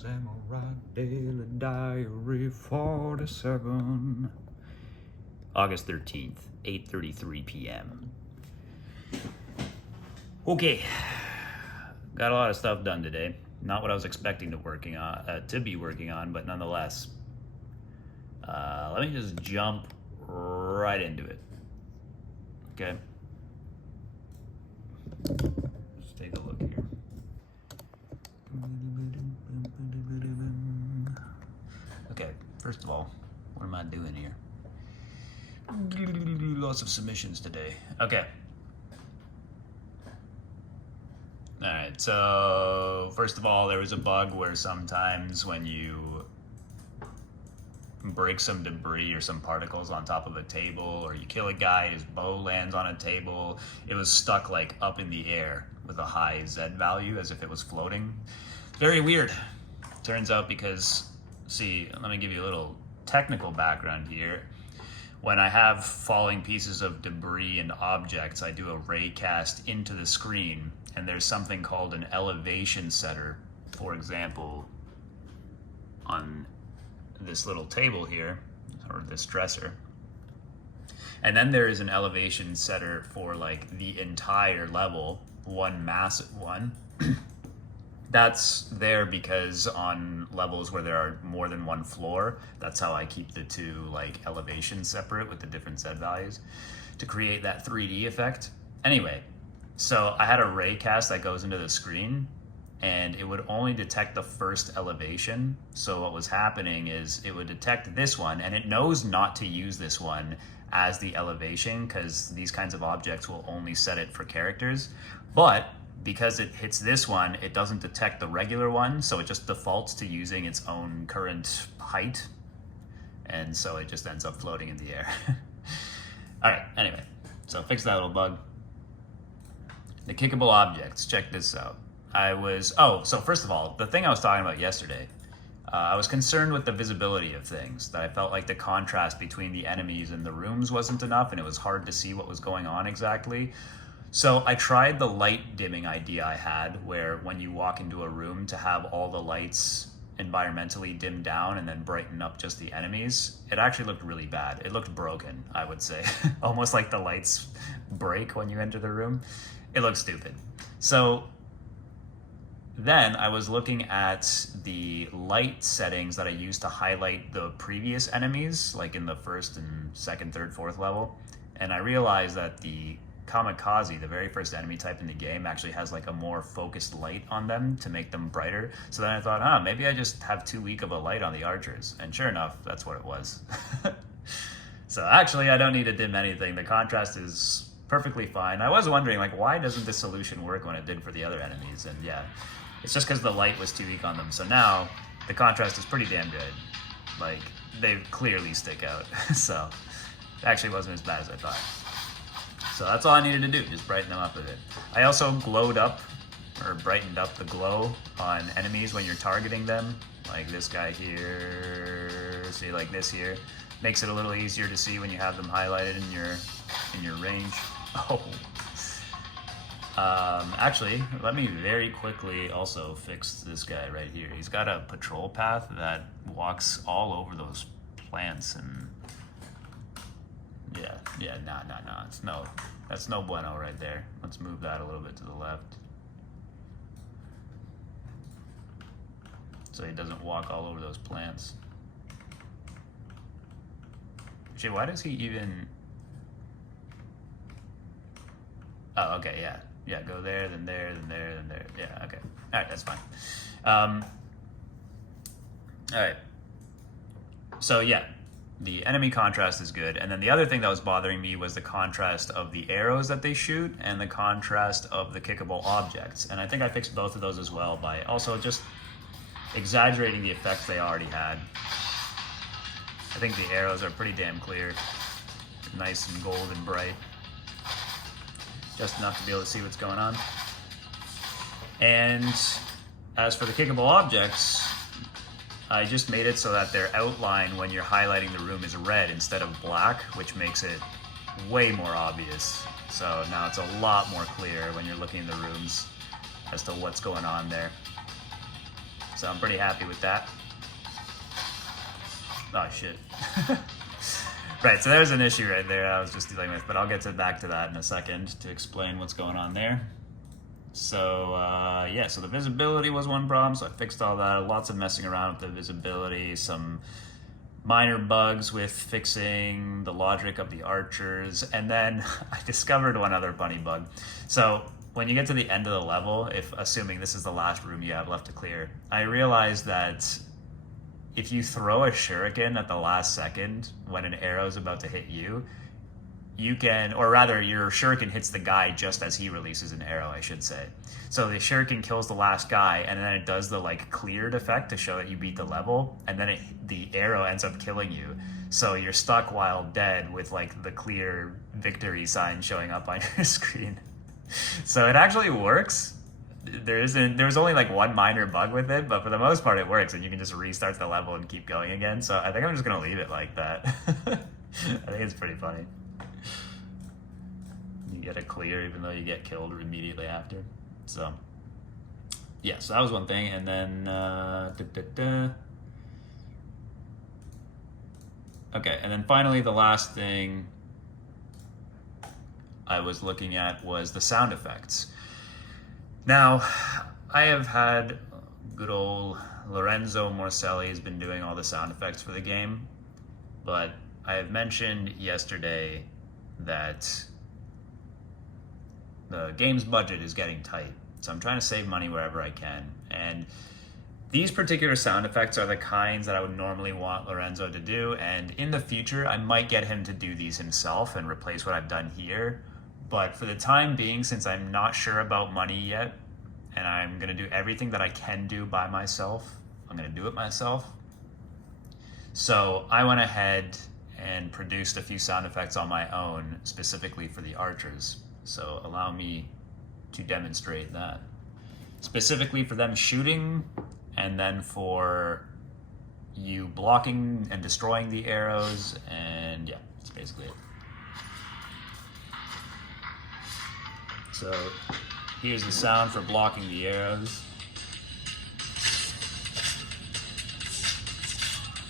Samurai Daily Diary 47. August 13th, 8:33 p.m. Okay, got a lot of stuff done today. Not what I was expecting to be working on, but nonetheless. Let me just jump right into it. Okay. Let's take a look here. Okay, first of all, what am I doing here? Lots of submissions today. Okay. Alright, so first of all, there was a bug where sometimes when you break some debris or some particles on top of a table, or you kill a guy, his bow lands on a table, it was stuck like up in the air with a high Z value as if it was floating. Very weird. Turns out because, see, let me give you a little technical background here. When I have falling pieces of debris and objects, I do a ray cast into the screen, and there's something called an elevation setter. For example, on this little table here, or this dresser. And then there is an elevation setter for like the entire level, one massive one. That's there because on levels where there are more than one floor, that's how I keep the two like elevations separate with the different Z values to create that 3D effect. Anyway, so I had a ray cast that goes into the screen, and it would only detect the first elevation. So what was happening is it would detect this one, and it knows not to use this one as the elevation because these kinds of objects will only set it for characters. But because it hits this one, it doesn't detect the regular one, so it just defaults to using its own current height, and so it just ends up floating in the air. All right, anyway, so fix that little bug. The kickable objects, check this out. So first of all, the thing I was talking about yesterday, I was concerned with the visibility of things, that I felt like the contrast between the enemies and the rooms wasn't enough, and it was hard to see what was going on exactly. So I tried the light dimming idea I had, where when you walk into a room to have all the lights environmentally dimmed down and then brighten up just the enemies. It actually looked really bad. It looked broken, I would say. Almost like the lights break when you enter the room. It looked stupid. So then I was looking at the light settings that I used to highlight the previous enemies, like in the first and second, third, fourth level. And I realized that the Kamikaze, the very first enemy type in the game, actually has like a more focused light on them to make them brighter. So then I thought, maybe I just have too weak of a light on the archers. And sure enough, that's what it was. So actually, I don't need to dim anything. The contrast is perfectly fine. I was wondering, like, why doesn't this solution work when it did for the other enemies? And yeah, it's just because the light was too weak on them. So now the contrast is pretty damn good. Like, they clearly stick out. So it actually wasn't as bad as I thought. So that's all I needed to do, just brighten them up a bit. I also glowed up, or brightened up the glow on enemies when you're targeting them. Like this guy here, see, like this here. Makes it a little easier to see when you have them highlighted in your range. Oh. Actually, let me very quickly also fix this guy right here. He's got a patrol path that walks all over those plants, and nah. That's no bueno right there. Let's move that a little bit to the left, so he doesn't walk all over those plants. Actually, why does he even... Oh, okay, yeah, go there, then there, then there, then there. Yeah, okay. All right, that's fine. All right. So yeah, the enemy contrast is good. And then the other thing that was bothering me was the contrast of the arrows that they shoot and the contrast of the kickable objects. And I think I fixed both of those as well by also just exaggerating the effects they already had. I think the arrows are pretty damn clear, nice and gold and bright. Just enough to be able to see what's going on. And as for the kickable objects, I just made it so that their outline when you're highlighting the room is red instead of black, which makes it way more obvious. So now it's a lot more clear when you're looking in the rooms as to what's going on there. So I'm pretty happy with that. Oh shit. Right, so there's an issue right there I was just dealing with, but I'll get back to that in a second to explain what's going on there. So yeah, so the visibility was one problem, so I fixed all that. Lots of messing around with the visibility, some minor bugs with fixing the logic of the archers, and then I discovered one other funny bug. So when you get to the end of the level, if assuming this is the last room you have left to clear, I realized that if you throw a shuriken at the last second when an arrow is about to hit you, you can, or rather your shuriken hits the guy just as he releases an arrow, I should say. So the shuriken kills the last guy, and then it does the like cleared effect to show that you beat the level, and then the arrow ends up killing you. So you're stuck while dead with like the clear victory sign showing up on your screen. So it actually works. There's only like one minor bug with it, but for the most part it works, and you can just restart the level and keep going again. So I think I'm just gonna leave it like that. I think it's pretty funny. You get a clear even though you get killed immediately after. So yeah, so that was one thing, and then okay, and then finally the last thing I was looking at was the sound effects. Now, I have had good old Lorenzo Morcelli has been doing all the sound effects for the game, but I have mentioned yesterday that the game's budget is getting tight, so I'm trying to save money wherever I can, and these particular sound effects are the kinds that I would normally want Lorenzo to do, and in the future I might get him to do these himself and replace what I've done here. But for the time being, since I'm not sure about money yet, and I'm gonna do everything that I can do by myself, I'm gonna do it myself. So I went ahead and produced a few sound effects on my own, specifically for the archers. So allow me to demonstrate that. Specifically for them shooting, and then for you blocking and destroying the arrows, and yeah, that's basically it. So here's the sound for blocking the arrows.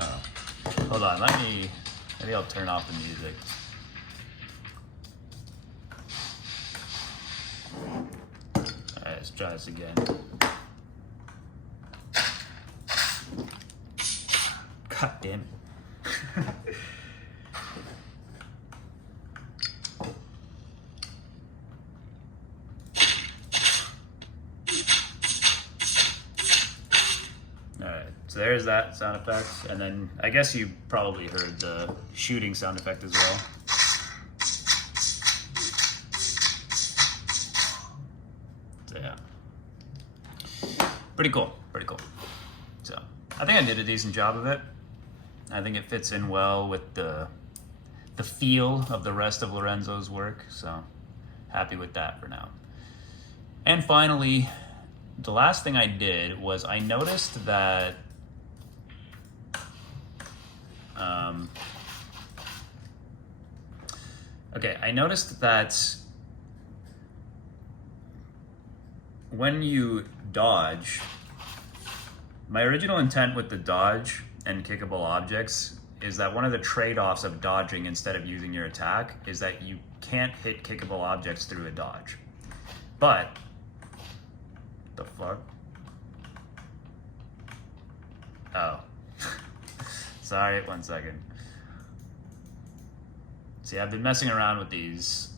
Oh, hold on, maybe I'll turn off the music. Alright, let's try this again. God damn it. So there's that sound effect, and then I guess you probably heard the shooting sound effect as well. So yeah, pretty cool, pretty cool. So I think I did a decent job of it. I think it fits in well with the feel of the rest of Lorenzo's work, so happy with that for now. And finally, the last thing I did was I noticed that I noticed that when you dodge, my original intent with the dodge and kickable objects is that one of the trade-offs of dodging instead of using your attack is that you can't hit kickable objects through a dodge. But, the fuck? Oh. Sorry, 1 second. See, I've been messing around with these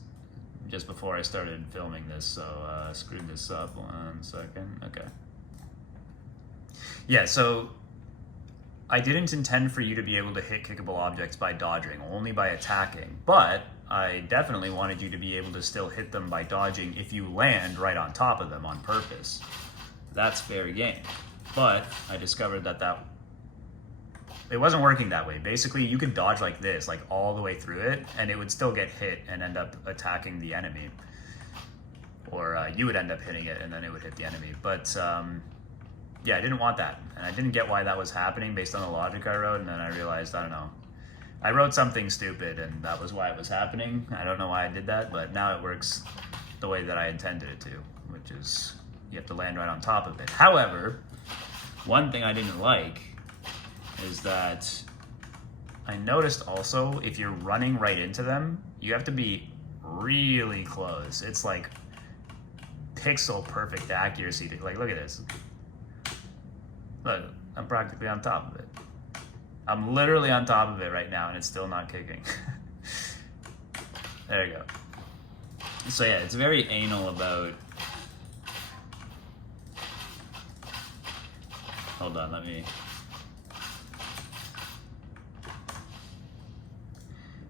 just before I started filming this, so screwed this up 1 second. Okay. Yeah, so I didn't intend for you to be able to hit kickable objects by dodging, only by attacking, but I definitely wanted you to be able to still hit them by dodging if you land right on top of them on purpose. That's fair game. But I discovered that it wasn't working that way. Basically, you could dodge like this, like all the way through it, and it would still get hit and end up attacking the enemy. Or you would end up hitting it and then it would hit the enemy. But yeah, I didn't want that. And I didn't get why that was happening based on the logic I wrote, and then I realized, I don't know. I wrote something stupid and that was why it was happening. I don't know why I did that, but now it works the way that I intended it to, which is you have to land right on top of it. However, One thing I didn't like is that I noticed also if you're running right into them, you have to be really close. It's like pixel perfect accuracy. Like, look at this. Look, I'm practically on top of it. I'm literally on top of it right now and it's still not kicking. There you go. So yeah, it's very anal about... Hold on, let me...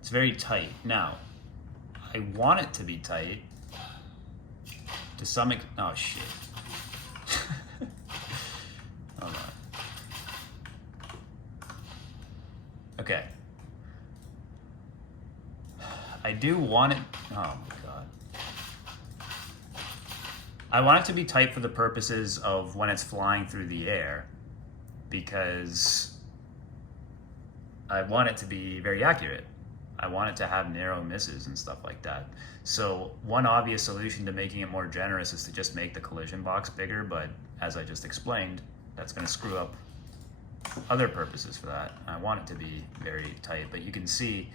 It's very tight. Now, I want it to be tight to some extent. Oh shit. Hold on. Okay. I do want it. Oh my god. I want it to be tight for the purposes of when it's flying through the air, because I want it to be very accurate. I want it to have narrow misses and stuff like that. So one obvious solution to making it more generous is to just make the collision box bigger, but as I just explained, that's going to screw up other purposes for that. I want it to be very tight, but you can see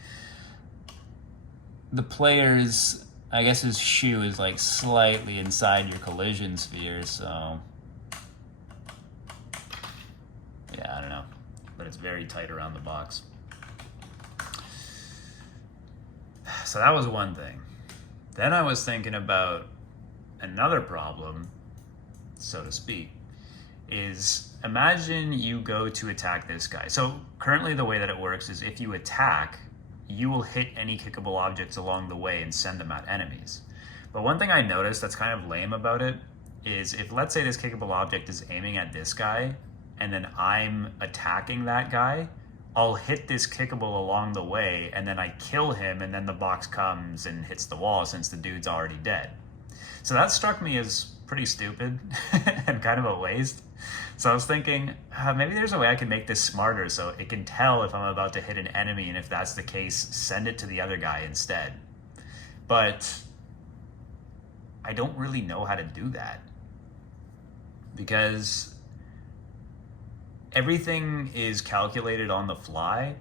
the player's, I guess his shoe is like slightly inside your collision sphere, so yeah, I don't know, but it's very tight around the box. So that was one thing. Then I was thinking about another problem, so to speak, is imagine you go to attack this guy. So currently the way that it works is if you attack, you will hit any kickable objects along the way and send them at enemies. But one thing I noticed that's kind of lame about it is if, let's say, this kickable object is aiming at this guy and then I'm attacking that guy, I'll hit this kickable along the way and then I kill him and then the box comes and hits the wall since the dude's already dead. So that struck me as pretty stupid and kind of a waste. So I was thinking, maybe there's a way I can make this smarter so it can tell if I'm about to hit an enemy, and if that's the case, send it to the other guy instead. But I don't really know how to do that, because everything is calculated on the fly,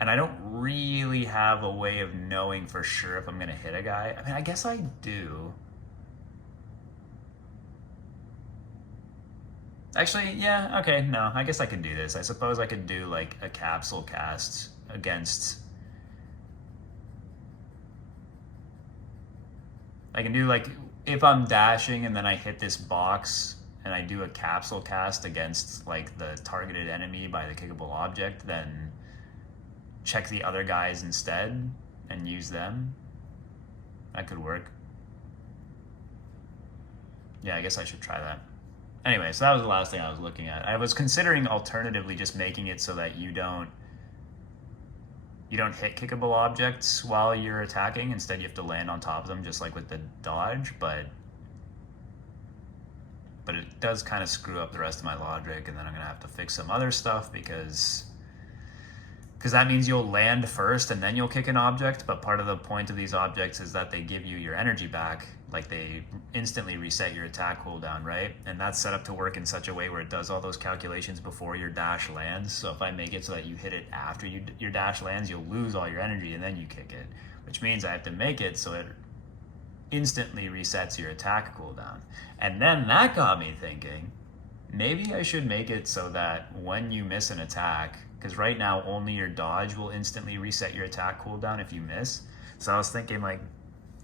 and I don't really have a way of knowing for sure if I'm going to hit a guy. I mean, I guess I do. Actually, yeah, okay, no, I guess I could do this. I suppose I could do like a capsule cast against... I can do like, if I'm dashing and then I hit this box and I do a capsule cast against like the targeted enemy by the kickable object, then check the other guys instead and use them. That could work. Yeah, I guess I should try that. Anyway, so that was the last thing I was looking at. I was considering alternatively just making it so that you don't hit kickable objects while you're attacking. Instead, you have to land on top of them, just like with the dodge, but it does kind of screw up the rest of my logic, and then I'm gonna have to fix some other stuff because that means you'll land first and then you'll kick an object, but part of the point of these objects is that they give you your energy back, like they instantly reset your attack cooldown, right? And that's set up to work in such a way where it does all those calculations before your dash lands. So if I make it so that you hit it after your dash lands, you'll lose all your energy and then you kick it, which means I have to make it so it instantly resets your attack cooldown. And then that got me thinking, maybe I should make it so that when you miss an attack, because right now only your dodge will instantly reset your attack cooldown if you miss. So I was thinking, like,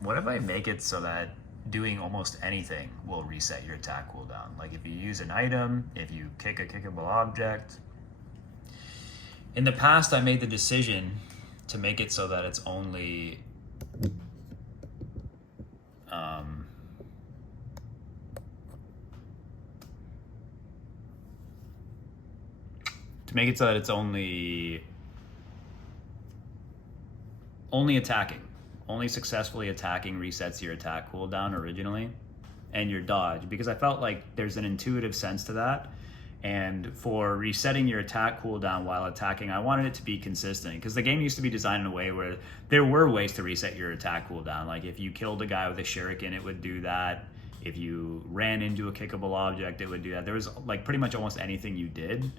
what if I make it so that doing almost anything will reset your attack cooldown? Like if you use an item, if you kick a kickable object. In the past, I made the decision to make it so that it's only make it so that it's only attacking. Only successfully attacking resets your attack cooldown originally, and your dodge, because I felt like there's an intuitive sense to that. And for resetting your attack cooldown while attacking, I wanted it to be consistent, because the game used to be designed in a way where there were ways to reset your attack cooldown. Like if you killed a guy with a shuriken, it would do that. If you ran into a kickable object, it would do that. There was like pretty much almost anything you did,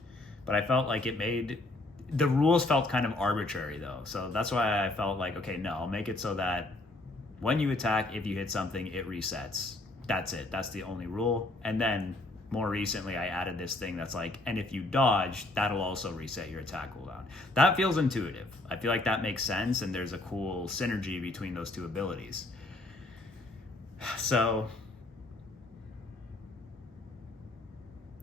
but I felt like it made the rules felt kind of arbitrary though. So that's why I felt like, okay, no, I'll make it so that when you attack, if you hit something, it resets. That's it. That's the only rule. And then more recently, I added this thing that's like, and if you dodge, that'll also reset your attack cooldown. That feels intuitive. I feel like that makes sense, and there's a cool synergy between those two abilities. So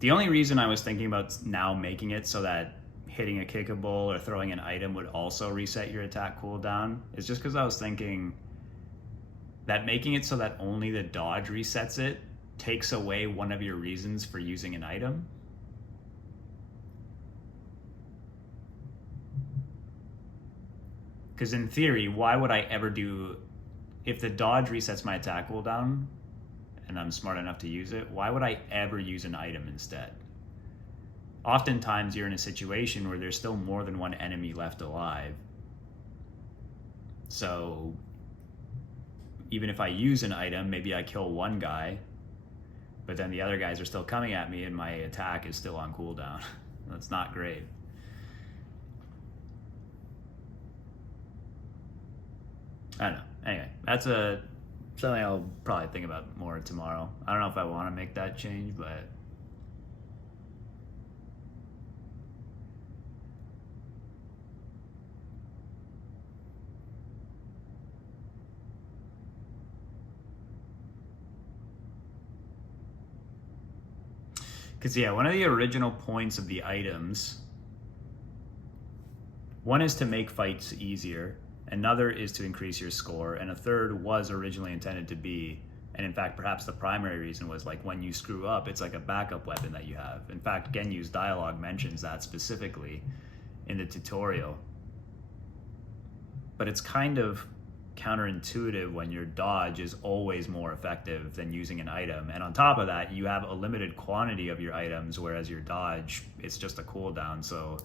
the only reason I was thinking about now making it so that hitting a kickable or throwing an item would also reset your attack cooldown is just because I was thinking that making it so that only the dodge resets it takes away one of your reasons for using an item. Because in theory, why would I ever do, if the dodge resets my attack cooldown and I'm smart enough to use it, why would I ever use an item instead? Oftentimes you're in a situation where there's still more than one enemy left alive. So even if I use an item, maybe I kill one guy, but then the other guys are still coming at me and my attack is still on cooldown. That's not great. I don't know. Anyway, that's something I'll probably think about more tomorrow. I don't know if I want to make that change, but because yeah, one of the original points of the items, one is to make fights easier, another is to increase your score, and a third was originally intended to be, and in fact perhaps the primary reason was like when you screw up, it's like a backup weapon that you have. In fact, Genyu's dialogue mentions that specifically in the tutorial. But it's kind of counterintuitive when your dodge is always more effective than using an item, and on top of that you have a limited quantity of your items, whereas your dodge, it's just a cooldown, so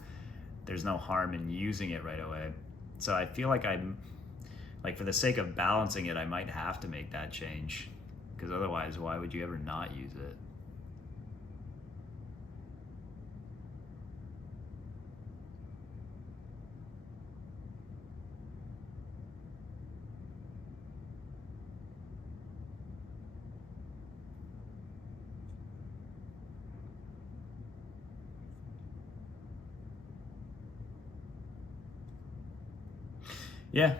there's no harm in using it right away. So I feel like I'm like, for the sake of balancing it, I might have to make that change, because otherwise why would you ever not use it? Yeah,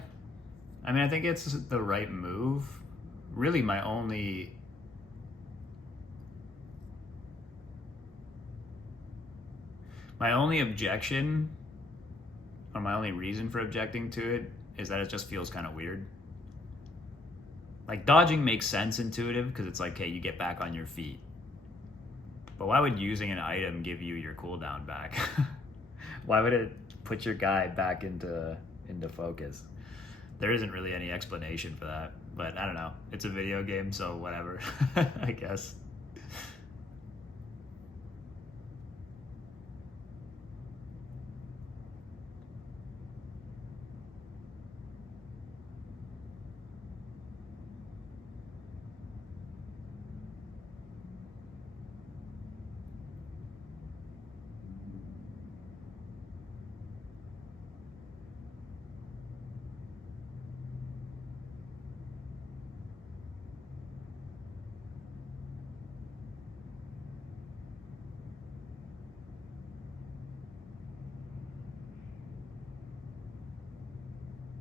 I mean, I think it's the right move. Really, my only objection, or my only reason for objecting to it, is that it just feels kind of weird. Like, dodging makes sense intuitive because it's like, hey, you get back on your feet. But why would using an item give you your cooldown back? Why would it put your guy back into focus? There isn't really any explanation for that, but I don't know. It's a video game, so whatever, I guess.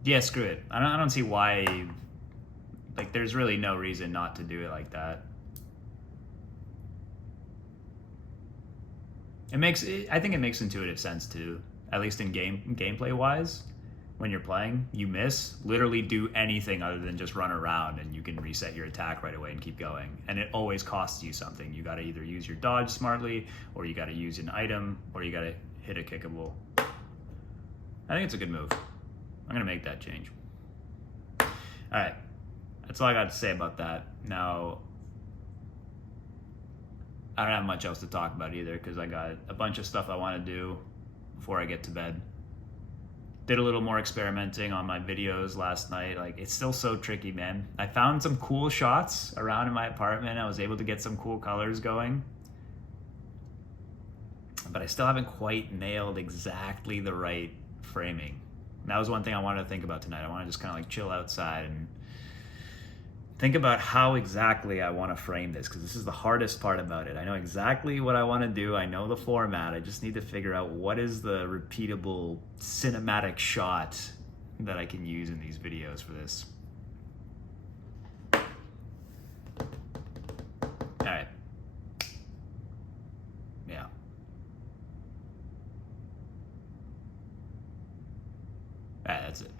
Yeah, screw it. I don't see why. Like, there's really no reason not to do it like that. I think it makes intuitive sense too. At least in gameplay wise, when you're playing, you miss, literally do anything other than just run around, and you can reset your attack right away and keep going. And it always costs you something. You got to either use your dodge smartly, or you got to use an item, or you got to hit a kickable. I think it's a good move. I'm gonna make that change. All right, that's all I got to say about that. Now, I don't have much else to talk about either, because I got a bunch of stuff I want to do before I get to bed. Did a little more experimenting on my videos last night. Like, it's still so tricky, man. I found some cool shots around in my apartment. I was able to get some cool colors going, but I still haven't quite nailed exactly the right framing. And that was one thing I wanted to think about tonight. I want to just kind of like chill outside and think about how exactly I want to frame this, because this is the hardest part about it. I know exactly what I want to do. I know the format. I just need to figure out what is the repeatable cinematic shot that I can use in these videos for this. All right. Yeah. All right, that's it.